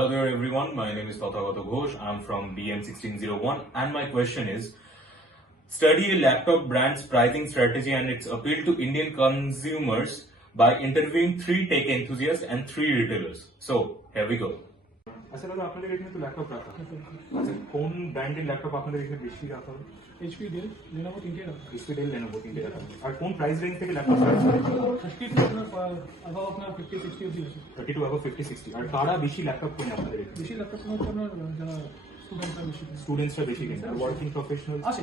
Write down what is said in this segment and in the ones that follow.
Hello there everyone, my name is Tathagata Ghosh. I'm from BM1601 and my question is, study a laptop brand's pricing strategy and its appeal to Indian consumers by interviewing 3 tech enthusiasts and 3 retailers. So, here we go. আচ্ছা দাদা আপনাদের এখানে তো laptop রাখা আচ্ছা কোন ব্র্যান্ডের laptop আপনাদের এখানে বেশি রাখা হয় HP Dell Lenovo তিনটে রাখা HP Dell Lenovo তিনটে রাখা আর কোন প্রাইস রেঞ্জ থেকে ল্যাপটপ স্টার্ট করে 50 থেকে above আপনার 50 60 অবধি আছে 30 to above 50 60 আর কারা বেশি ল্যাপটপ কেনে আপনাদের এখানে বেশি ল্যাপটপ আপনার যারা স্টুডেন্টসরা বেশি কেনে আর ওয়ার্কিং প্রফেশনাল আসে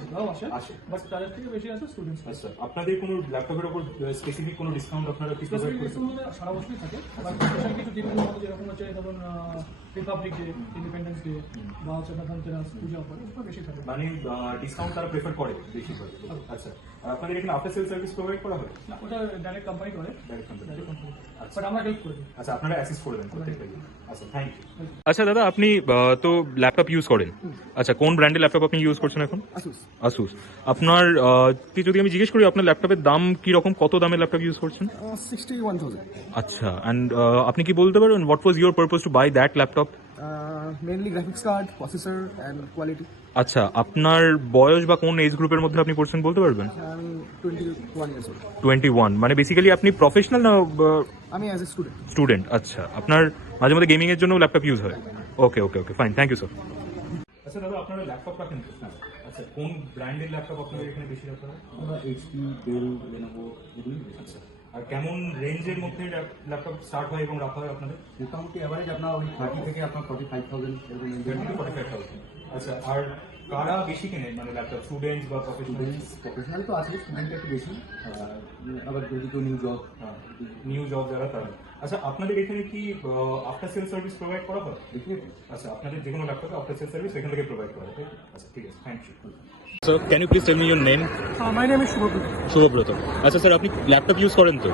বাট তাদের থেকে বেশি আছে স্টুডেন্টস। আচ্ছা আপনাদের কোনো ল্যাপটপের উপর স্পেসিফিক কোনো ডিসকাউন্ট আপনারা কি প্রোভাইড করেন? সারা বছরই থাকে বাট স্পেশাল কিছু দিনের মধ্যে যেরকম হচ্ছে ধরুন রিপাবলিক ডে, ইন্ডিপেন্ডেন্স ডে বা হচ্ছে ধনতেরাস পূজা করে ওটা বেশি থাকে মানে ডিসকাউন্ট তারা প্রেফার করে বেশি করে। আচ্ছা আপনাদের এখানে আফটার সেল সার্ভিস প্রোভাইড করা হয়? না, ওটা ডাইরেক্ট কোম্পানি করে, ডাইরেক্ট কোম্পানি। আচ্ছা বাট আমরা হেল্প করে দিই। আচ্ছা আপনারা অ্যাসিস্ট করে দেন প্রত্যেকটা। আচ্ছা থ্যাংক ইউ। আচ্ছা দাদা আপনি তো ল্যাপটপ ইউজ করেন, আচ্ছা কোন ব্র্যান্ডের ল্যাপটপ আপনি ইউজ করছেন এখন? আসুস। আপনার যদি আমি জিজ্ঞেস করি আপনার ল্যাপটপের দাম কি রকম, কত দামের ল্যাপটপ ইউজ করছেন? 61,000. আচ্ছা অ্যান্ড আপনি কি বলতে পারবেন what was your purpose to buy that laptop? Mainly graphics card, processor and quality. আচ্ছা আপনার বয়স বা কোন এজ গ্রুপের মধ্যে আপনি পড়ছেন বলতে পারবেন? I'm 21 years old. 21 মানে বেসিক্যালি আপনি প্রফেশনাল না আমি অ্যাজ এ স্টুডেন্ট। স্টুডেন্ট? আচ্ছা আপনার মাঝে মধ্যে গেমিং এর জন্য ল্যাপটপ ইউজ হয়? Okay okay okay fine, thank you sir. আচ্ছা দাদা আপনারা ল্যাপটপ রাখেন তো? আচ্ছা কোন ব্র্যান্ডের ল্যাপটপ আপনাদের এখানে বেশি রাখা হয়? আমরা HP, Dell, Lenovo এগুলি আচ্ছা আর কেমন রেঞ্জের মধ্যে ল্যাপটপ স্টার্ট হয় এবং রাখা হয় আপনাদের? মোটামুটি অ্যাভারেজ আপনার ওই 30 থেকে আপনার 45,000 এরকম রেঞ্জের 30 to 45,000। আচ্ছা আর কারা বেশি কেনে মানে ল্যাপটপ, স্টুডেন্টস বা প্রফেশনাল? প্রফেশনাল তো আছে, স্টুডেন্ট একটু বেশি, আবার যদি কেউ নিউ জব নিউ জব যারা তারা। আচ্ছা আপনাদের এখানে কি আফটার সেল সার্ভিস প্রোভাইড করা হয়? দেখি আচ্ছা আপনাদের যে কোনো ল্যাপটপে আফটার সেল সার্ভিস এখান থেকে প্রোভাইড করা হয়? আচ্ছা ঠিক আছে, thank you. Sir can you please tell me your name? My name is Shubhabrata. Shubhabrata. আচ্ছা স্যার আপনি ল্যাপটপ ইউজ করেন তো?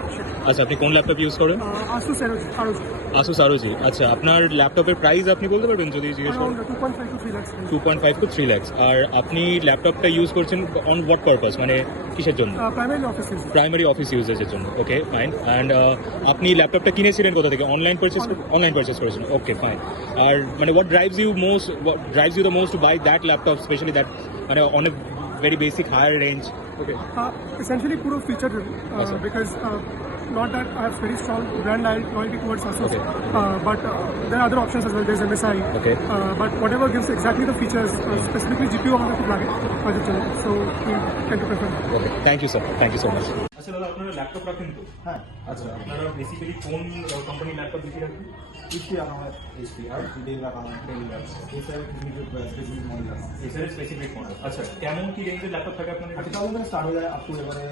আচ্ছা আপনি কোন ল্যাপটপ ইউজ করেন? Asus ROG Asus আরোজি। আচ্ছা আপনার ল্যাপটপের প্রাইস আপনি বলতে পারবেন যদি জিজ্ঞেস করেন? around 2.5 to 3 lakhs. 2.5 to 3 lakhs। আর আপনি ল্যাপটপটা ইউজ করছেন অন হোয়াট পারপাস, মানে কিসের জন্য? Primarily office use. Primary office ইউজের জন্য। Okay fine. অ্যান্ড আপনি ল্যাপটপটা কিনেছিলেন কোথা থেকে? অনলাইন পারচেস করেছেন? ওকে ফাইন। আর মানে what drives you the most to buy that laptop, specially that মানে on a very basic higher range? Okay. Essentially puro feature driven because not that I have very strong brand loyalty towards Asus, Okay. But there are other options as well. There's MSI, Okay. But whatever gives exactly the features, specifically GPU আমাদের খুব লাগে কাজের জন্য, so we tend to prefer. Okay, thank you sir, thank you so much. আচ্ছা দাদা আপনারা laptop রাখেন তো? হ্যাঁ আচ্ছা আপনারা বেসিক্যালি কোন কোম্পানির ল্যাপটপ বেশি রাখেন? HP রাখা হয়, HP আর Dell রাখা হয়, Dell রাখা হয়, এছাড়া স্পেসিফিক মডেল আছে। এছাড়া স্পেসিফিক মডেল। আচ্ছা কেমন কি রেঞ্জের ল্যাপটপ থাকে আপনাদের? 30,000 স্টার্ট হয়ে যায় আপ টু এবারে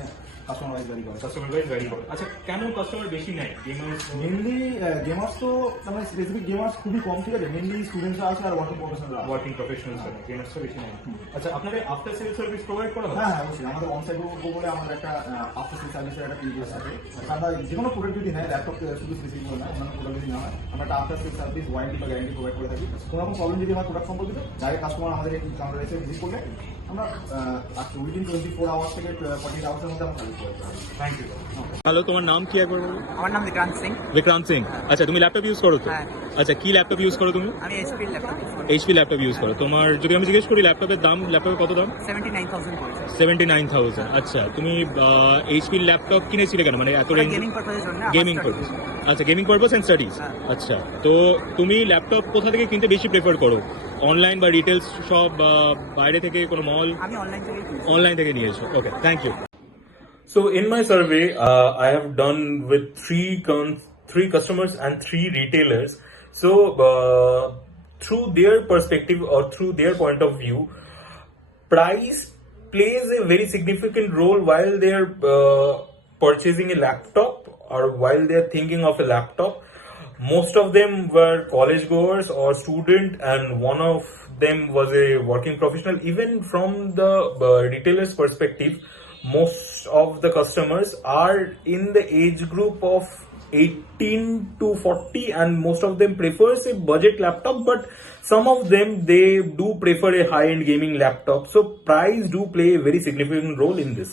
কাস্টমার ওয়াইজ ভ্যারি করে। কাস্টমার ওয়াইজ ভ্যারি করে। আচ্ছা কেন কাস্টমার বেশি নেয়? গেমার্স মেনলি গেমার্স তো মানে স্পেসিফিক গেমার্স খুবই কম, ঠিক আছে, মেনলি স্টুডেন্টসরা আছে আর ওয়ার্কিং প্রফেশনালরা আছে। ওয়ার্কিং প্রফেশনালস গেমার্সটা বেশি নেয়। আচ্ছা আপনাদের আফটার সেল সার্ভিস প্রোভাইড করা হয়? হ্যাঁ হ্যাঁ অবশ্যই, আমাদের অনসাইট বলে আমাদের একটা আফটার সেল সার্ভিসের একটা পিরিয়ড আছে। আমরা যে কোনো প্রোডাক্ট যদি নেয়, ল্যাপটপ শুধু স্পেসিফিক না, অন্যান্য প্রোডাক্ট যদি নেওয়া হয়, আমরা একটা আফটার সেল সার্ভিস ওয়ারেন্টি বা গ্যারান্টি প্রোভাইড করে থাকি। কোনো রকম প্রবলেম যদি আমার প্রোডাক্ট সম্পর্কিত, ডাইরেক্ট কাস্টমার আমাদের এই কাউন্টারে এসে ভিজিট করলে আমরা উইদিন 24 আওয়ার্স থেকে 48 আওয়ার্সের মধ্যে আমরা সার্ভিস প্রোভাইড করি। Thank you. হ্যালো তোমার নাম কি একবার বলো? আমার নাম বিক্রান্ত সিং। বিক্রান্ত সিং। আচ্ছা তুমি ল্যাপটপ ইউজ করো তো? হ্যাঁ। আচ্ছা কি ল্যাপটপ ইউজ করো তুমি? আমি HP laptop HP laptop use করো। তোমার যদি আমি জিজ্ঞেস করি ল্যাপটপের দাম, ল্যাপটপের কত দাম? 79,000 পড়েছে। 79,000। আচ্ছা তুমি এইচপি ল্যাপটপ কিনেছিলে কেন, মানে এত রেঞ্জ? গেমিং পারপাসের জন্য। Gaming purpose. আচ্ছা গেমিং পারপাস এন্ড স্টাডিজ। আচ্ছা তো তুমি ল্যাপটপ কোথা থেকে কিনতে বেশি প্রেফার করো, অনলাইন বা রিটেলস সব বা বাইরে থেকে কোনো মল? আমি অনলাইন থেকে কিনেছি। অনলাইন থেকে নিয়েছো? Okay thank you. So in my survey, I have done with three customers and 3 retailers. So through their perspective or through their point of view, price plays a very significant role while they're purchasing a laptop or while they're thinking of a laptop. Most of them were college goers or student, and one of them was a working professional. Even from the retailer's perspective, most of the customers are in the age group of 18 to 40 and most of them prefers a budget laptop, but some of them they do prefer a high-end gaming laptop. So price do play a very significant role in this.